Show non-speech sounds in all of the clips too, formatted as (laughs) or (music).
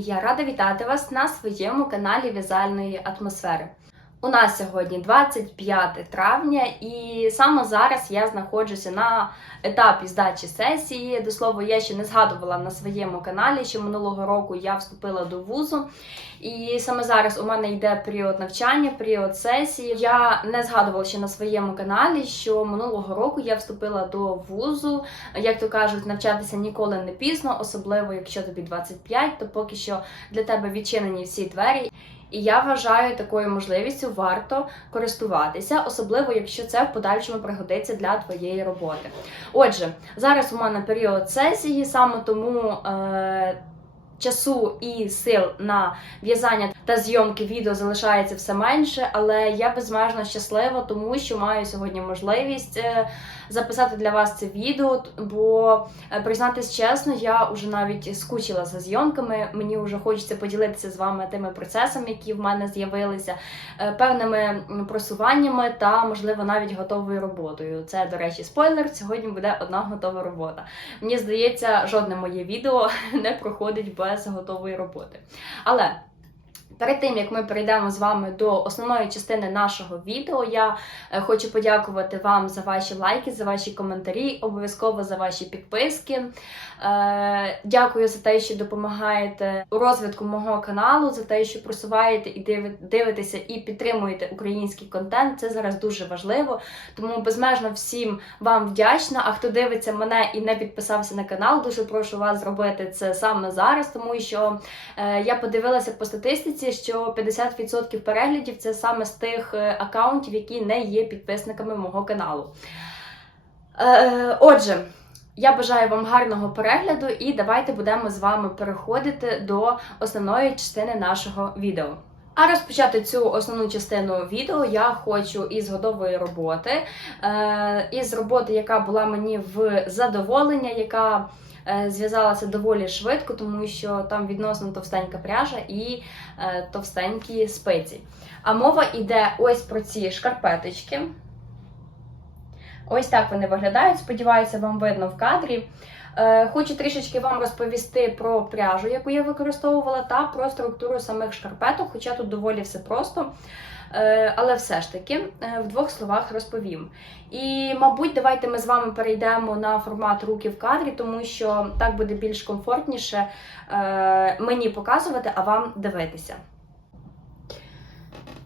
я рада вітати вас на своєму каналі В'язальної атмосфери. У нас сьогодні 25 травня, і саме зараз я знаходжуся на етапі здачі сесії. До слова, я ще не згадувала на своєму каналі, що минулого року я вступила до вузу. І саме зараз у мене йде період навчання, період сесії. Я не згадувала ще на своєму каналі, що минулого року я вступила до вузу. Як то кажуть, навчатися ніколи не пізно, особливо якщо тобі 25, то поки що для тебе відчинені всі двері. І я вважаю, такою можливістю варто користуватися, особливо якщо це в подальшому пригодиться для твоєї роботи. Отже, зараз у мене період сесії, саме тому. Е- Часу і сил на в'язання та зйомки відео залишається все менше, але я безмежно щаслива, тому що маю сьогодні можливість е, записати для вас це відео. Бо е, признатись чесно, я вже навіть скучила за зйомками. Мені вже хочеться поділитися з вами тими процесами, які в мене з'явилися, е, певними просуваннями та, можливо, навіть готовою роботою. Це, до речі, спойлер. Сьогодні буде одна готова робота. Мені здається, жодне моє відео (laughs) не проходить без готової роботи. Але. Перед тим як ми перейдемо з вами до основної частини нашого відео, я е, хочу подякувати вам за ваші лайки, за ваші коментарі, обов'язково за ваші підписки. Е, Дякую за те, що допомагаєте у розвитку мого каналу, за те, що просуваєте і дивитеся і підтримуєте український контент. Це зараз дуже важливо. Тому безмежно всім вам вдячна. А хто дивиться мене і не підписався на канал, дуже прошу вас зробити це саме зараз, тому що е, я подивилася по статистиці, що 50% переглядів це саме з тих е, акаунтів, які не є підписниками мого каналу. Е, Отже. Я бажаю вам гарного перегляду і давайте будемо з вами переходити до основної частини нашого відео. А розпочати цю основну частину відео я хочу із готової роботи, е, із роботи, яка була мені в задоволення, яка е, зв'язалася доволі швидко, тому що там відносно товстенька пряжа і е, товстенькі спиці. А мова йде ось про ці шкарпеточки. Ось так вони виглядають. Сподіваюся, вам видно в кадрі. Е, Хочу трішечки вам розповісти про пряжу, яку я використовувала, та про структуру самих шкарпеток, хоча тут доволі все просто. Е, Але все ж таки е, в двох словах розповім. І, мабуть, давайте ми з вами перейдемо на формат руки в кадрі, тому що так буде більш комфортніше е, мені показувати, а вам дивитися.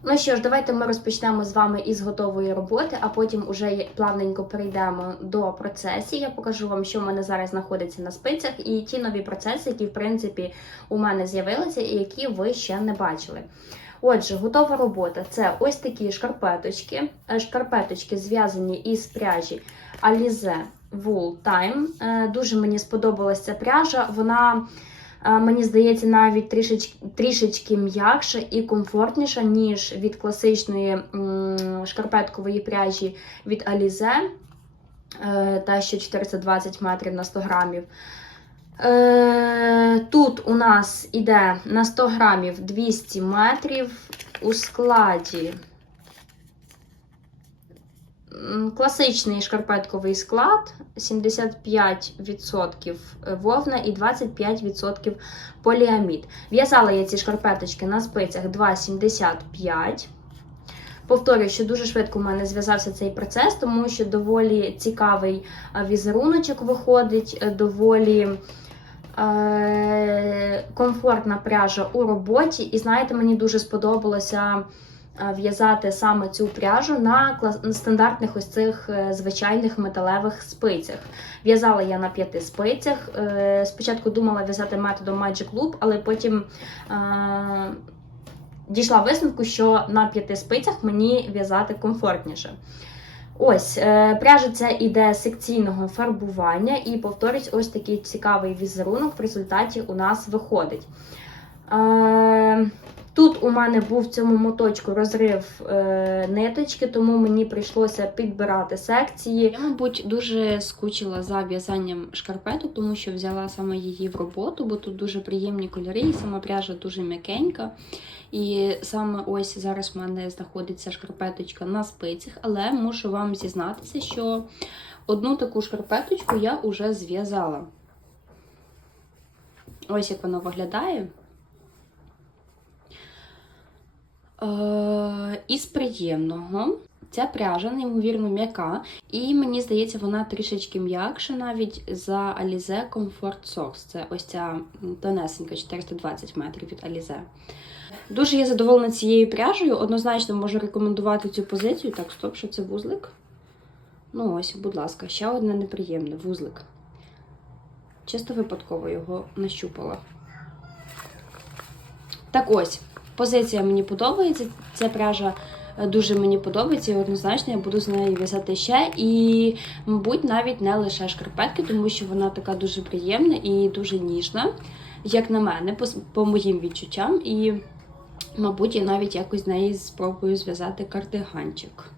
Ну що ж, давайте ми розпочнемо з вами із готової роботи, а потім уже плавненько перейдемо до процесів. Я покажу вам, що в мене зараз знаходиться на спицях, і ті нові процеси, які, в принципі, у мене з'явилися, і які ви ще не бачили. Отже, готова робота це ось такі шкарпеточки. Е, Шкарпеточки зв'язані із пряжі Alize Wool Time. Е, Дуже мені сподобалася ця пряжа. Вона е, мені здається, навіть трішечки, трішечки м'якша і комфортніша, ніж від класичної шкарпеткової пряжі від Alize, та що 420 метрів на 100 грамів. Е, Тут у нас іде на 100 грамів 200 метрів у складі. Класичний шкарпетковий склад 75% вовна і 25% поліамід. В'язала я ці шкарпеточки на спицях 2,75. Повторюю, що дуже швидко у мене зв'язався цей процес, тому що доволі цікавий візеруночок виходить, е, доволі е, комфортна пряжа у роботі. І знаєте, мені дуже сподобалося е, в'язати саме цю пряжу на стандартних ось цих е, звичайних металевих спицях. В'язала я на п'яти спицях. Е, Спочатку думала в'язати методом Magic Loop, але потім. Е, Дійшла висновку, що на п'яти спицях мені в'язати комфортніше. Ось, е, пряжа це іде секційного фарбування, і повторюсь, ось такий цікавий візерунок в результаті у нас виходить. Тут у мене був в цьому моточку розрив е, ниточки, тому мені прийшлося підбирати секції. Я, мабуть, дуже скучила за в'язанням шкарпеток, тому що взяла саме її в роботу, бо тут дуже приємні кольори, і сама пряжа дуже м'якенька. І саме ось зараз в мене знаходиться шкарпеточка на спицях, але мушу вам зізнатися, що одну таку шкарпеточку я вже зв'язала. Ось як воно виглядає. Е, із приємного. Ця пряжа неймовірно м'яка, і мені здається, вона трішечки м'якша навіть за Alize Comfort Socks. Це ось ця тонесенька 420 метрів від Alize. Дуже я задоволена цією пряжею. Однозначно можу рекомендувати цю позицію. Так, стоп, що це вузлик. Ну ось, будь ласка, ще одне неприємне вузлик. Чисто випадково його нащупала. Так ось, позиція мені подобається. Ця пряжа е, дуже мені подобається, і однозначно я буду з нею в'язати ще. І, мабуть, навіть не лише шкарпетки, тому що вона така дуже приємна і дуже ніжна, як на мене, по, по моїм відчуттям. І, мабуть, я навіть якось з неї спробую зв'язати кардиганчик.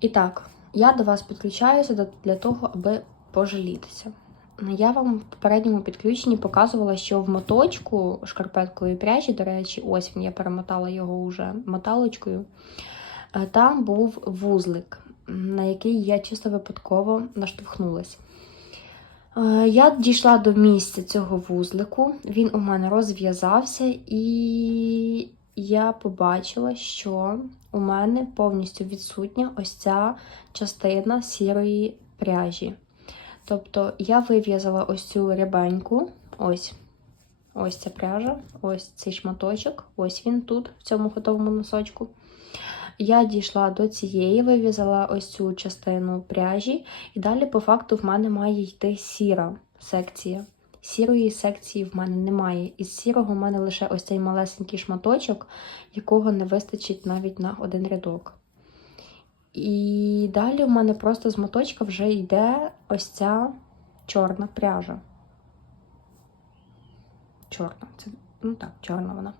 І так, я до вас підключаюся для того, аби пожалітися. Я вам в попередньому підключенні показувала, що в моточку шкарпеткової пряжі, до речі, ось він, я перемотала його вже моталочкою. е, Там був вузлик, на який я чисто випадково наштовхнулась. Е, Я дійшла до місця цього вузлику, він у мене розв'язався, і я побачила, що у мене повністю відсутня ось ця частина сірої пряжі. Тобто я вив'язала ось цю рябеньку, ось, ось ця пряжа, ось цей шматочок, ось він тут, в цьому готовому носочку. Я дійшла до цієї, вив'язала ось цю частину пряжі, і далі, по факту, в мене має йти сіра секція. Сірої секції в мене немає. Із сірого в мене лише ось цей малесенький шматочок, якого не вистачить навіть на один рядок. І далі в мене просто з моточка вже йде ось ця чорна пряжа. Чорна, це, ну так, чорна вона.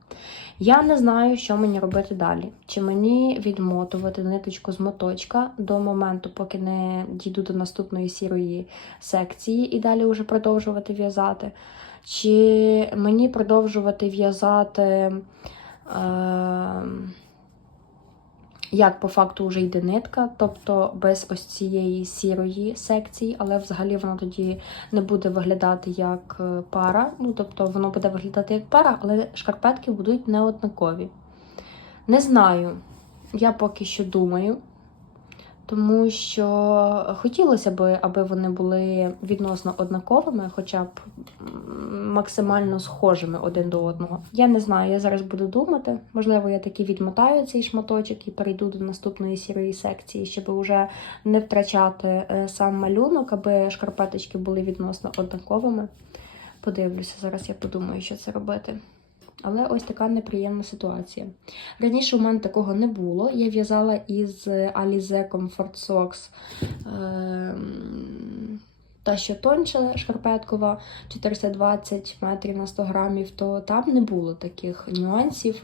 Я не знаю, що мені робити далі. Чи мені відмотувати ниточку з моточка до моменту, поки не дійду до наступної сірої секції і далі вже продовжувати в'язати. Чи мені продовжувати в'язати. Е- як по факту вже йде нитка, тобто без ось цієї сірої секції, але взагалі вона тоді не буде виглядати як е, пара. Ну, тобто воно буде виглядати як пара, але шкарпетки будуть неоднакові. Не знаю, я поки що думаю, тому що хотілося б, аби вони були відносно однаковими, хоча б максимально схожими один до одного. Я не знаю, я зараз буду думати. Можливо, я таки відмотаю цей шматочок і перейду до наступної сірої секції, щоб вже не втрачати е, сам малюнок, аби шкарпеточки були відносно однаковими. Подивлюся, зараз я подумаю, що це робити. Але ось така неприємна ситуація. Раніше у мене такого не було. Я в'язала із Alize Comfort Socks ем, та, що тонша шкарпеткова, 420 метрів на 100 грамів, то там не було таких нюансів.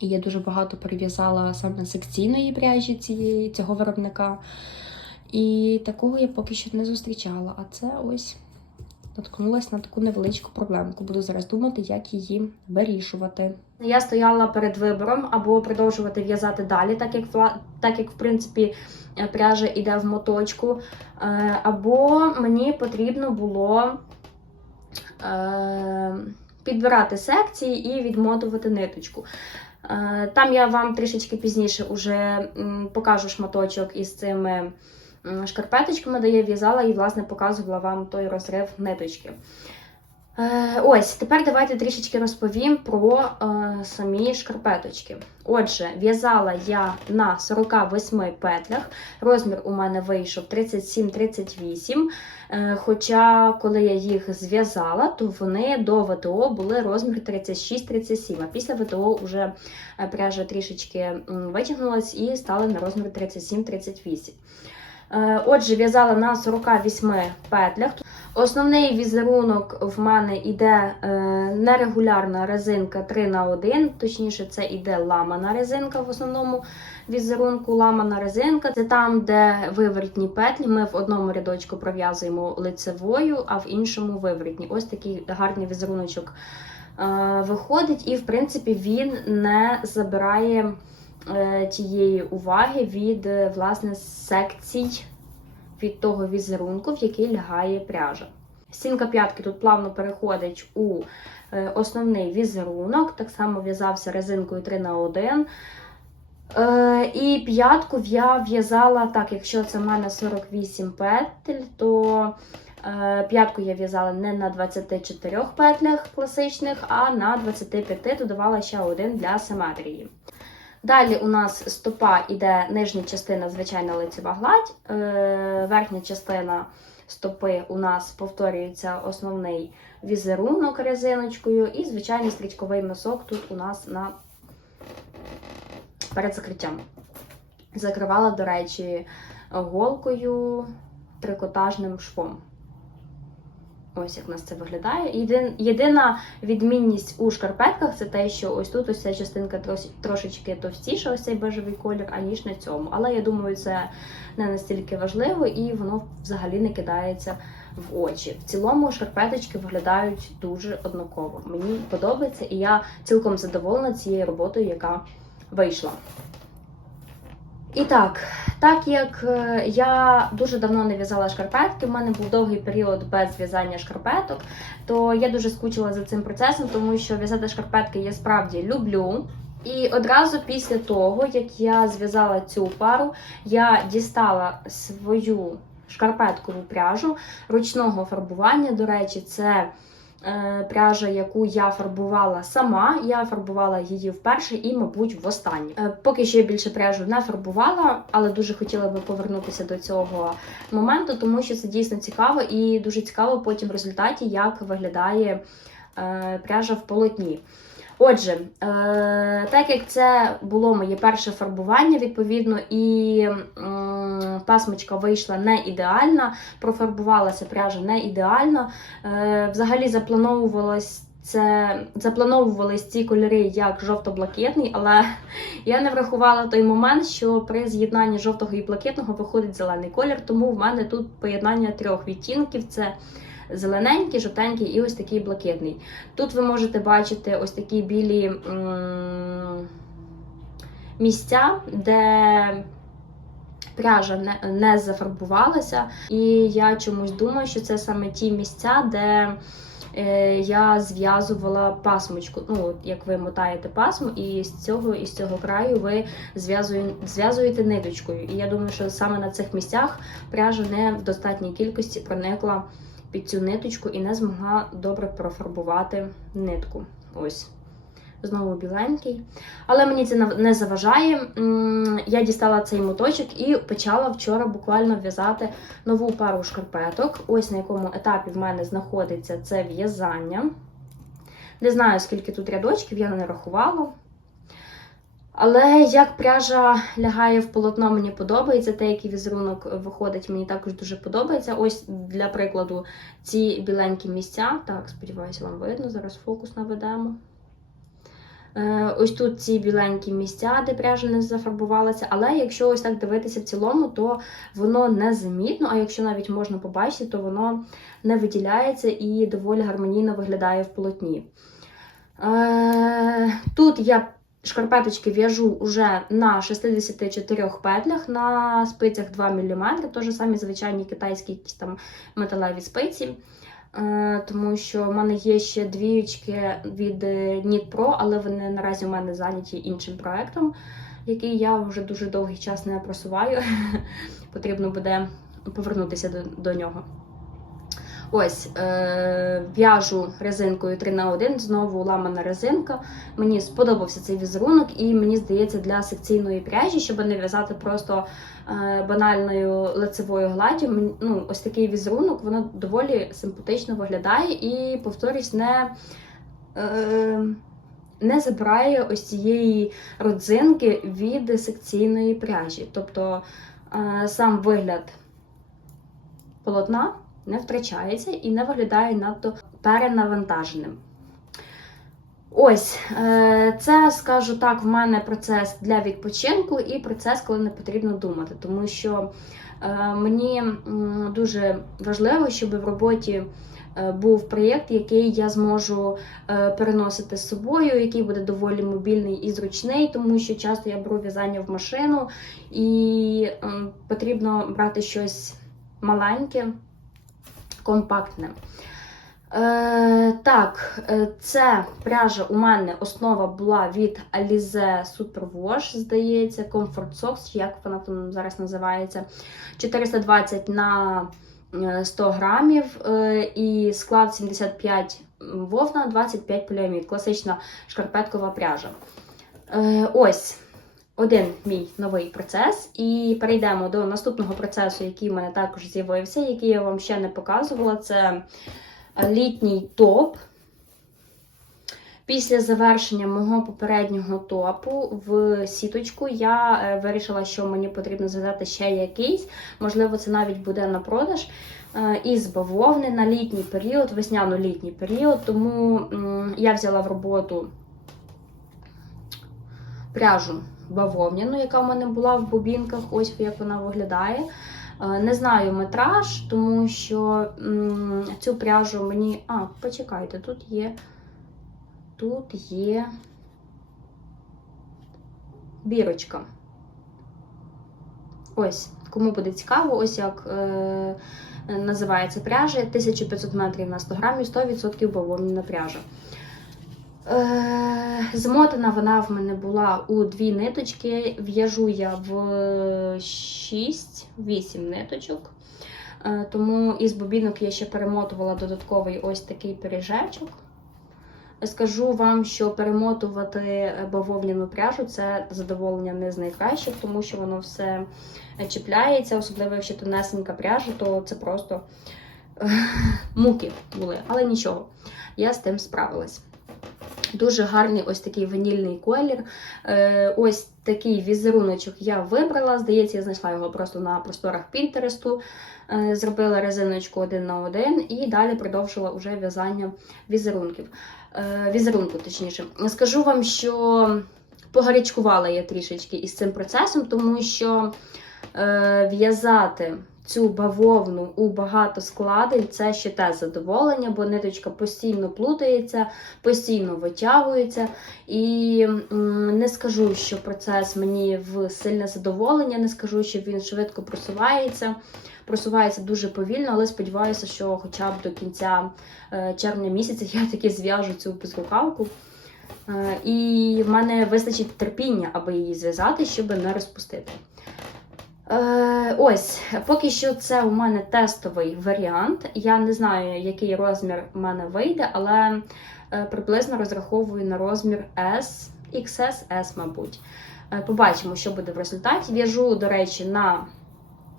І я дуже багато перев'язала саме секційної пряжі цієї, цього виробника. І такого я поки що не зустрічала. А це ось наткнулася на таку невеличку проблемку. Буду зараз думати, як її вирішувати. Я стояла перед вибором або продовжувати в'язати далі, так як так як в принципі е, пряжа йде в моточку, е, або мені потрібно було е, підбирати секції і відмотувати ниточку. Там я вам трішечки пізніше уже покажу шматочок із цими шкарпеточками, де я в'язала і, власне, показувала вам той розрив ниточки. Е, Ось, тепер давайте трішечки розповім про е, самі шкарпеточки. Отже, в'язала я на 48 петлях. Розмір у мене вийшов 37-38. Е, Хоча, коли я їх зв'язала, то вони до ВТО були розмір 36-37. А після ВТО вже е, пряжа трішечки витягнулась і стала на розмір 37-38. Е, Отже, в'язала на 48 петлях. Основний візерунок в мене йде е, нерегулярна резинка 3 на 1 точніше, це йде ламана резинка в основному візерунку. Ламана резинка це там, де виворітні петлі. Ми в одному рядочку пров'язуємо лицевою, а в іншому виворітні. Ось такий гарний візеруночок е, виходить, і в принципі він не забирає тієї уваги від е, власне секцій від того візерунку, в який лягає пряжа. Стінка п'ятки тут плавно переходить у е, основний візерунок, так само в'язався резинкою 3 на 1 Е, і п'ятку я в'язала так, якщо це в мене 48 петель, то е, п'ятку я в'язала не на 24 петлях класичних, а на 25 додавала ще один для симетрії. Далі у нас стопа іде нижня частина, звичайна лицева гладь, е, верхня частина стопи у нас повторюється основний візерунок резиночкою, і звичайний стрічковий мисок тут у нас на перед закриттям. Закривала, до речі, голкою трикотажним швом. Ось як у нас це виглядає. Єдин, єдина відмінність у шкарпетках це те, що ось тут ось ця частинка трос- трошечки товстіша, ось цей бежевий колір, аніж на цьому. Але я думаю, це не настільки важливо і воно взагалі не кидається в очі. В цілому шкарпеточки виглядають дуже однаково. Мені подобається, і я цілком задоволена цією роботою, яка вийшла. І так, так як е, я дуже давно не в'язала шкарпетки, в мене був довгий період без в'язання шкарпеток, то я дуже скучила за цим процесом, тому що в'язати шкарпетки я справді люблю. І одразу після того, як я зв'язала цю пару, я дістала свою шкарпеткову пряжу ручного фарбування. До речі, це пряжа, яку я фарбувала сама. Я фарбувала її вперше і, мабуть, востаннє. останнє. поки ще більше пряжу не фарбувала, але дуже хотіла би повернутися до цього моменту, тому що це дійсно цікаво і дуже цікаво потім в результаті, як виглядає е, пряжа в полотні. Отже, е, так як це було моє перше фарбування, відповідно, і пасмочка вийшла не ідеальна, профарбувалася пряжа не ідеально. Е, взагалі заплановувалось це заплановувались ці кольори як жовто-блакитний, але (laughs) я не врахувала той момент, що при з'єднанні жовтого і блакитного виходить зелений колір, тому в мене тут поєднання трьох відтінків: це зелененький, жовтенький і ось такий блакитний. Тут ви можете бачити ось такі білі місця, де пряжа не, зафарбувалася. І я чомусь думаю, що це саме ті місця, де е, я зв'язувала пасмочку. Ну, як ви мотаєте пасму, і з цього, і з цього краю ви зв'язує- зв'язуєте ниточкою. І я думаю, що саме на цих місцях пряжа не в достатній кількості проникла під цю ниточку і не змогла добре профарбувати нитку. Ось. Знову біленький. Але мені це не заважає. Я дістала цей моточок і почала вчора буквально в'язати нову пару шкарпеток. Ось на якому етапі в мене знаходиться це в'язання. Не знаю, скільки тут рядочків, я не рахувала. Але як пряжа лягає в полотно, мені подобається. Те, який візерунок виходить, мені також дуже подобається. Ось для прикладу, ці біленькі місця. Так, сподіваюся, вам видно. Зараз фокус наведемо. Е, Ось тут ці біленькі місця, де пряжа не зафарбувалася. Але якщо ось так дивитися в цілому, то воно не замітно. А якщо навіть можна побачити, то воно не виділяється і доволі гармонійно виглядає в полотні. Е, Тут я шкарпеточки в'яжу уже на 64 петлях на спицях 2 мм, теж самі звичайні китайські якісь там металеві спиці. Е, Тому що в мене є ще двіючки від е, Knit Pro, але вони наразі у мене зайняті іншим проектом, який я вже дуже довгий час не просуваю. (laughs) Потрібно буде повернутися до, до нього. Ось, е, в'яжу резинкою 3 на 1 знову ламана резинка. Мені сподобався цей візерунок, і мені здається, для секційної пряжі, щоб не в'язати просто е, банальною лицевою гладдю, ну, ось такий візерунок, воно доволі симпатично виглядає і, повторюсь, не. Е, не забирає ось цієї родзинки від секційної пряжі. Тобто е, сам вигляд полотна не втрачається і не виглядає надто перенавантаженим. Ось, е, це, скажу так, в мене процес для відпочинку і процес, коли не потрібно думати, тому що е, мені дуже важливо, щоб в роботі е, був проєкт, який я зможу переносити з собою, який буде доволі мобільний і зручний, тому що часто я беру в'язання в машину і потрібно брати щось маленьке. Компактне. Е, так, е, це пряжа у мене основа була від Alize Superwash, здається, Comfort Socks, як вона там зараз називається. 420 на е, 100 грамів е, і склад 75 вовна, 25 поліамід. Класична шкарпеткова пряжа. Е, ось один мій новий процес. І перейдемо до наступного процесу, який в мене також з'явився, який я вам ще не показувала. Це літній топ. Після завершення мого попереднього топу в сіточку я е, вирішила, що мені потрібно зв'язати ще якийсь, можливо, це навіть буде на продаж. е, Із бавовни на літній період, весняно-літній період. Тому я взяла в роботу пряжу бавовняну, яка в мене була в бобінках. Ось як вона виглядає. Е, Не знаю метраж, тому що цю пряжу мені. А, почекайте, тут є. Тут є бірочка. Ось, кому буде цікаво, ось як е, називається пряжа. 1500 метрів на 100 грамів, 100% бавовняна пряжа. Е, змотана вона в мене була у дві ниточки. В'яжу я в 6-8 ниточок. Е, тому із бобінок я ще перемотувала додатковий ось такий пиріжечок. Скажу вам, що перемотувати бавовняну пряжу це задоволення не з найкращих, тому що воно все чіпляється, особливо якщо тонесенька пряжа, то це просто е, муки були. Але нічого, я з тим справилась. Дуже гарний ось такий ванільний колір. Е, ось такий візеруночок я вибрала. Здається, я знайшла його просто на просторах Пінтересту. Е, Зробила резиночку один на один і далі продовжила уже в'язання візерунків. Е, Візерунку, точніше. Скажу вам, що погарячкувала я трішечки із цим процесом, тому що в'язати цю бавовну у багато складень це ще те задоволення, бо ниточка постійно плутається, постійно витягується. І не скажу, що процес мені в сильне задоволення, не скажу, що він швидко просувається. Просувається дуже повільно, але сподіваюся, що хоча б до кінця е, червня місяця (laughs) я таки зв'яжу цю безрукавку. Е, І в мене вистачить терпіння, аби її зв'язати, щоб не розпустити. Е, ось, поки що це у мене тестовий варіант. Я не знаю, який розмір в мене вийде, але е, приблизно розраховую на розмір S, XS, S, мабуть. Е, Побачимо, що буде в результаті. В'яжу, до речі, на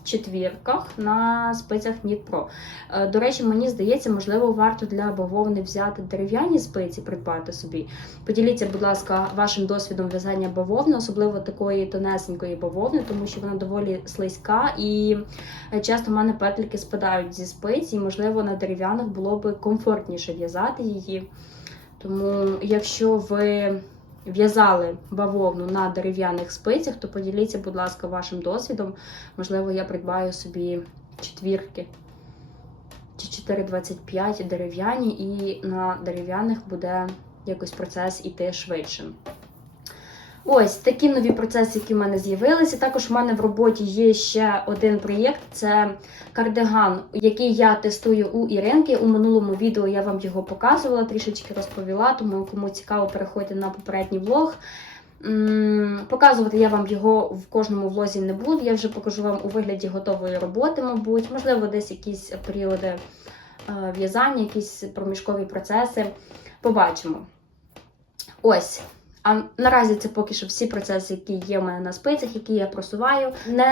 четвірках на спицях Knit Е, До речі, мені здається, можливо, варто для бавовни взяти дерев'яні спиці, придбати собі. Поділіться, будь ласка, вашим досвідом в'язання бавовни, особливо такої тонесенької бавовни, тому що вона доволі слизька і е, часто в мене петлики спадають зі спиць, і, можливо, на дерев'яних було б комфортніше в'язати її. Тому, якщо ви в'язали бавовну на дерев'яних спицях, то поділіться, будь ласка, вашим досвідом. Можливо, я придбаю собі четвірки чи 4,25 дерев'яні, і на дерев'яних буде якось процес іти швидше. Ось такі нові процеси, які в мене з'явилися. Також в мене в роботі є ще один проєкт це кардиган, який я тестую у Іринки. У минулому відео я вам його показувала, трішечки розповіла, тому кому цікаво, переходьте на попередній влог. Показувати я вам його в кожному влозі не буду. Я вже покажу вам у вигляді готової роботи, мабуть, можливо, десь якісь періоди е, в'язання, якісь проміжкові процеси. Побачимо. Ось. А наразі це поки що всі процеси, які є в мене на спицях, які я просуваю. Не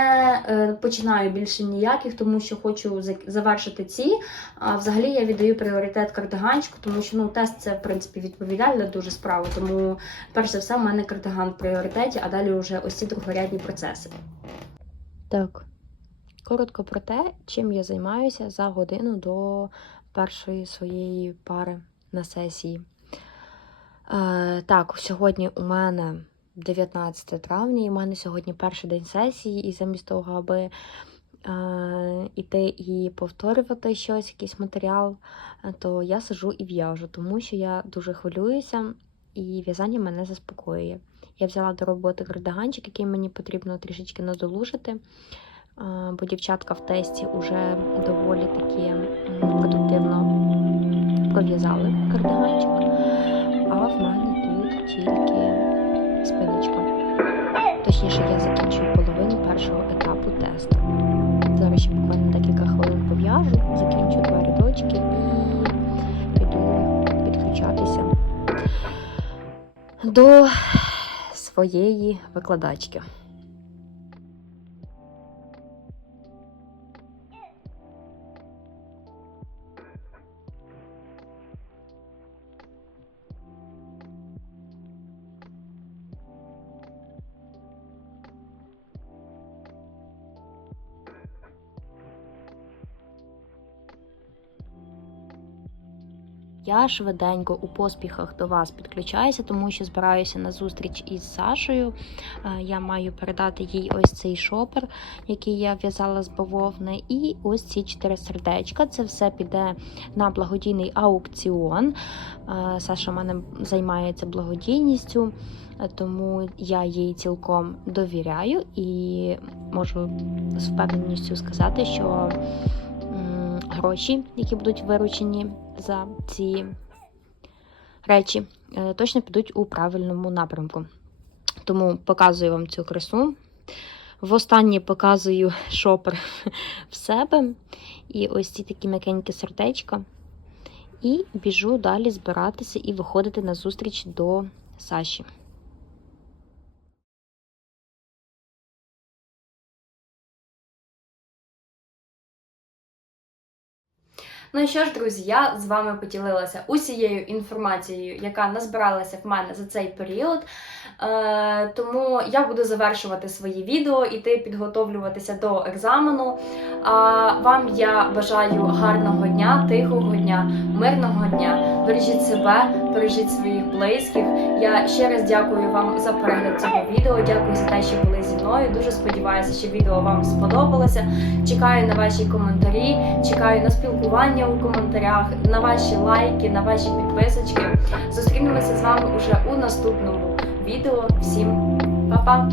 е, починаю більше ніяких, тому що хочу завершити ці. А взагалі я віддаю пріоритет кардиганчику, тому що ну тест це в принципі відповідальна дуже справа. Тому перш за все, в мене кардиган в пріоритеті, а далі вже ось ці другорядні процеси. Так, коротко про те, чим я займаюся за годину до першої своєї пари на сесії. Е, так, сьогодні у мене 19 травня, і у мене сьогодні перший день сесії, і замість того, аби е, іти і повторювати щось, якийсь матеріал, е, то я сижу і в'яжу, тому що я дуже хвилююся, і в'язання мене заспокоює. Я взяла до роботи кардиганчик, який мені потрібно трішечки надолужити. бо дівчатка в тесті вже доволі таки продуктивно пров'язали кардиганчик. А в мене тут тільки спиночка. Точніше, я закінчую половину першого етапу тесту. Зараз ще буквально декілька хвилин пов'яжу, закінчу два рядочки і піду підключатися до своєї викладачки. Я швиденько у поспіхах до вас підключаюся, тому що збираюся на зустріч із Сашою. Е, Я маю передати їй ось цей шопер, який я в'язала з бавовни, і ось ці чотири сердечка. Це все піде на благодійний аукціон. Е, Саша в мене займається благодійністю, тому я їй цілком довіряю і можу з впевненістю сказати, що гроші, які будуть виручені за ці речі, е, точно підуть у правильному напрямку. Тому показую вам цю красу. Востаннє показую (laughs) шопер в себе. І ось ці такі м'якенькі сердечка. І біжу далі збиратися і виходити на зустріч до Саші. Ну і що ж, друзі, я з вами поділилася усією інформацією, яка назбиралася в мене за цей період. Е, тому я буду завершувати свої відео, іти підготовлюватися до екзамену. А вам я бажаю гарного дня, тихого дня, мирного дня. Бережіть себе, бережіть своїх близьких. Я ще раз дякую вам за перегляд цього відео. Дякую за те, що були зі мною. Дуже сподіваюся, що відео вам сподобалося. Чекаю на ваші коментарі, чекаю на спілкування у коментарях, на ваші лайки, на ваші підписочки. Зустрінемося з вами уже у наступному відео. Всім па-па!